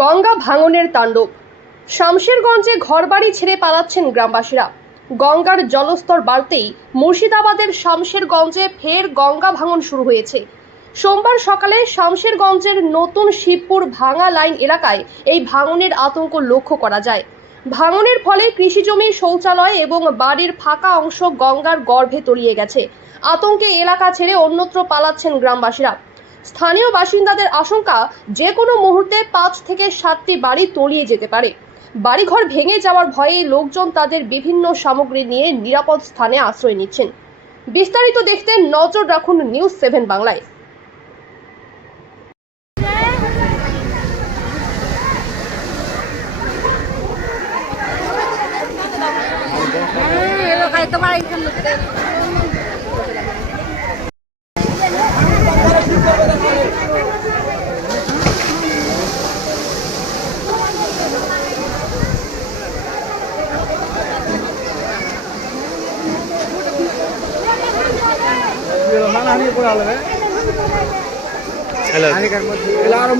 গঙ্গা ভাঙনের তাণ্ডব। শামশেরগঞ্জে ঘরবাড়ি ছেড়ে পালাচ্ছেন গ্রামবাসীরা। গঙ্গার জলস্তর বাড়তেই মুর্শিদাবাদের শামশেরগঞ্জে ফের গঙ্গা ভাঙন শুরু হয়েছে। সোমবার সকালে শামশেরগঞ্জের নতুন শিবপুর ভাঙা লাইন এলাকায় এই ভাঙনের আতঙ্ক লক্ষ্য করা যায়। ভাঙনের ফলে কৃষিজমি, শৌচালয় এবং বাড়ির ফাঁকা অংশ গঙ্গার গর্ভে তলিয়ে গেছে। আতঙ্কে এলাকা ছেড়ে অন্যত্র পালাচ্ছেন গ্রামবাসীরা। স্থানীয় বাসিন্দাদের আশঙ্কা, যে কোনো মুহূর্তে 5 থেকে 7টি বাড়ি তলিয়ে যেতে পারে। বাড়িঘর ভেঙে যাওয়ার ভয়ে লোকজন তাদের বিভিন্ন সামগ্রী নিয়ে নিরাপদ স্থানে আশ্রয় নিচ্ছেন। বিস্তারিত দেখতে নজর রাখুন নিউজ 7 বাংলায়।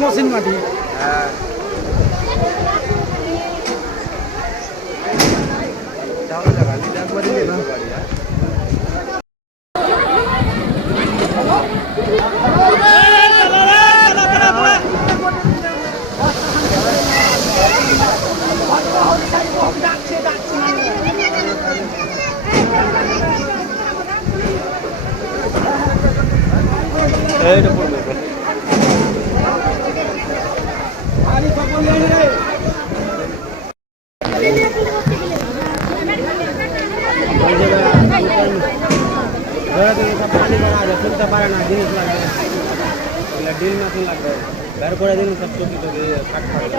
মসিন মাটি চলতে পারে না, জিনিস লাগবে, ডিল মেশিন লাগবে, বের করে দিন সব চকি চকি ফাট ফাট।